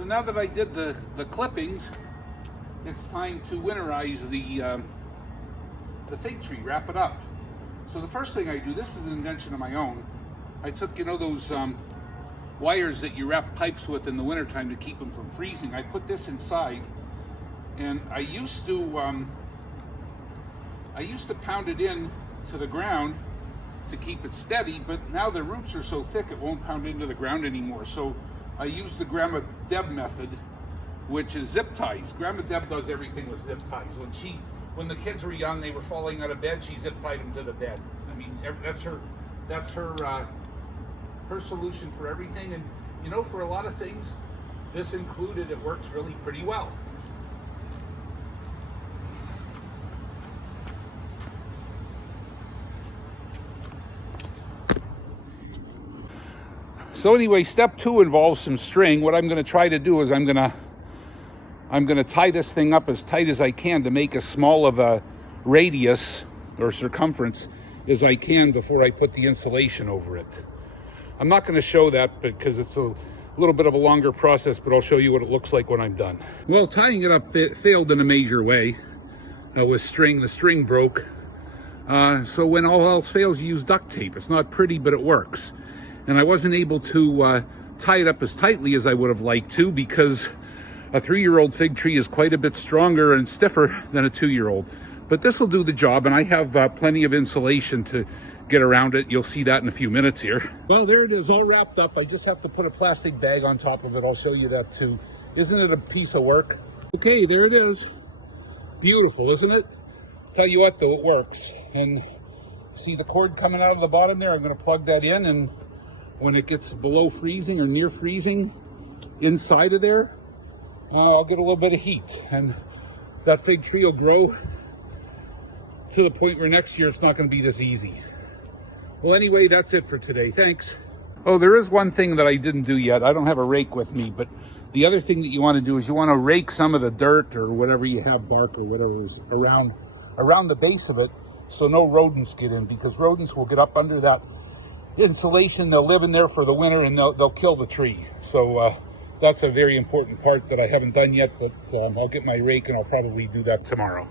So now that I did the clippings, it's time to winterize the fig tree, wrap it up. So the first thing I do, this is an invention of my own. I took, you know, those wires that you wrap pipes with in the wintertime to keep them from freezing. I put this inside, and I used to pound it in to the ground to keep it steady, but now the roots are so thick it won't pound into the ground anymore. So I use the Grandma Deb method, which is zip ties. Grandma Deb does everything with zip ties. When the kids were young, they were falling out of bed, she zip tied them to the bed. I mean, that's her solution for everything. And you know, for a lot of things, this included, it works really pretty well. So anyway, step 2 involves some string. What I'm going to try to do is I'm going to tie this thing up as tight as I can to make as small of a radius or circumference as I can before I put the insulation over it. I'm not going to show that because it's a little bit of a longer process, but I'll show you what it looks like when I'm done. Well, tying it up failed in a major way with string. The string broke. So when all else fails, you use duct tape. It's not pretty, but it works. And I wasn't able to tie it up as tightly as I would have liked to, because a 3-year-old fig tree is quite a bit stronger and stiffer than a 2-year-old. But this will do the job, and I have plenty of insulation to get around it. You'll see that in a few minutes here. Well, there it is, all wrapped up. I just have to put a plastic bag on top of it. I'll show you that too. Isn't it a piece of work? Okay, there it is. Beautiful, isn't it? Tell you what, though, it works. And see the cord coming out of the bottom there? I'm going to plug that in, and when it gets below freezing or near freezing inside of there, I'll get a little bit of heat, and that fig tree will grow to the point where next year it's not going to be this easy. Well, anyway, that's it for today. Thanks. Oh, there is one thing that I didn't do yet. I don't have a rake with me, but the other thing that you want to do is you want to rake some of the dirt or whatever you have, bark or whatever is around the base of it, so no rodents get in, because rodents will get up under that insulation. They'll live in there for the winter, and they'll kill the tree. So that's a very important part that I haven't done yet, but I'll get my rake and I'll probably do that tomorrow.